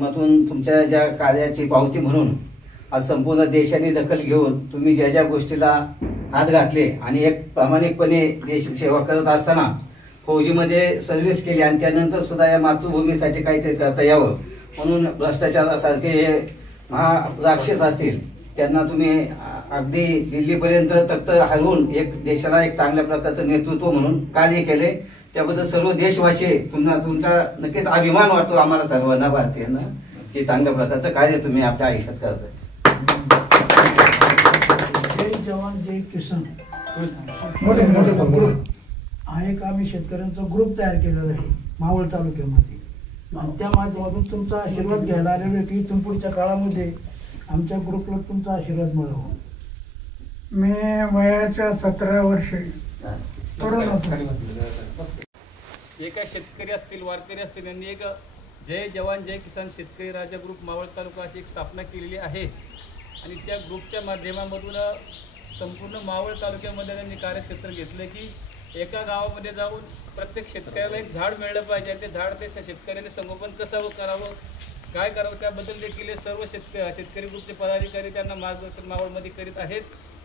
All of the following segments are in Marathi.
माध्यमातून तुमच्या ज्या कार्याची पावती म्हणून आज संपूर्ण देशाने दखल घेऊन तुम्ही ज्या ज्या गोष्टीला हात घातले आणि एक प्रामाणिकपणे देश सेवा करत असताना फौजीमध्ये सर्व्हिस केली आणि त्यानंतर सुद्धा या मातृभूमीसाठी काहीतरी करता यावं म्हणून भ्रष्टाचारासारखे हे महाराक्षस असतील त्यांना तुम्ही अगदी दिल्लीपर्यंत तख्त हलवून एक देशाला एक चांगल्या प्रकारचं नेतृत्व म्हणून कार्य केले त्याबद्दल सर्व देशवासी तुमचा नक्कीच अभिमान वाटतो आम्हाला सर्वांना भारतीयांना हे चांगल्या प्रकारचं कार्य तुम्ही आपल्या आयुष्यात करताय. जय जवान जय किसान हा एक आम्ही शेतकऱ्यांचा ग्रुप तयार केलेला आहे मावळ तालुक्यामध्ये आणि त्या माध्यमातून तुमचा आशीर्वाद घ्यायला आलेलो आहे की इथून पुढच्या काळामध्ये आमच्या ग्रुपला तुमचा आशीर्वाद मिळावा. मी वयाच्या 17 वर्षे तरुण होतो. एका शेतकरी असतील वारकरी असतील यांनी एक जय जवान जय किसान शेतकरी राजा ग्रुप मावळ तालुका अशी एक स्थापना केलेली आहे आणि त्या ग्रुपच्या माध्यमामधून संपूर्ण मावळ तालुक्यामध्ये त्यांनी कार्यक्षेत्र घेतलं की एका गावामध्ये जाऊन प्रत्येक शेतकऱ्याला एक झाड मिळलं पाहिजे आणि ते झाड ते शेतकऱ्याने संगोपन कसं करावं काय करावं त्याबद्दल देखील सर्व शेतकरी ग्रुपचे पदाधिकारी त्यांना मार्गदर्शन मावळमध्ये करीत आहेत.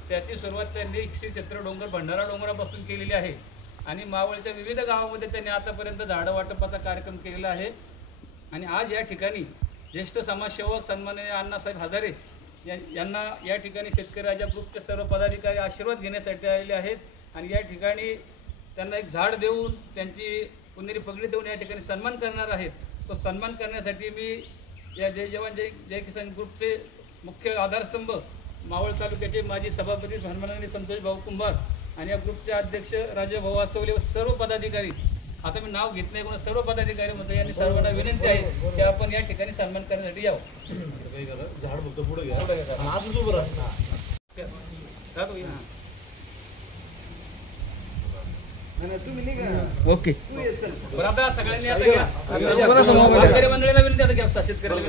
त्याची सुरुवात त्यांनी श्री क्षेत्र डोंगर भंडारा डोंगरापासून केलेली आहे आणि मावळच्या विविध गावामध्ये त्यांनी आतापर्यंत झाडं वाटपाचा कार्यक्रम केलेला आहे आणि आज या ठिकाणी ज्येष्ठ समाजसेवक सन्माननीय अण्णासाहेब हजारे यांना या ठिकाणी शेतकरी राजा ग्रुपचे सर्व पदाधिकारी आशीर्वाद घेण्यासाठी आलेले आहेत आणि या ठिकाणी त्यांना एक झाड देऊन त्यांची पुणेरी पगडी देऊन या ठिकाणी सन्मान करणार आहेत. तो सन्मान करण्यासाठी मी या जय जवान जय किसान ग्रुपचे मुख्य आधारस्तंभ मावळ तालुक्याचे माजी सभापती सन्माननीय संतोष भाऊ कुंभार आणि या ग्रुपचे अध्यक्ष राजे भाऊ आसवले व सर्व पदाधिकारी आता मी नाव घेत नाही पण सर्व पदाधिकारी मध्ये यांनी सर्वांना विनंती आहे की आपण या ठिकाणी सन्मान करण्यासाठी यावं. झाड फक्त पुढे घ्या ओके. बरं आता सगळ्यांनी आता घ्या मंडळीला विनंती आता घ्या शेतकऱ्याला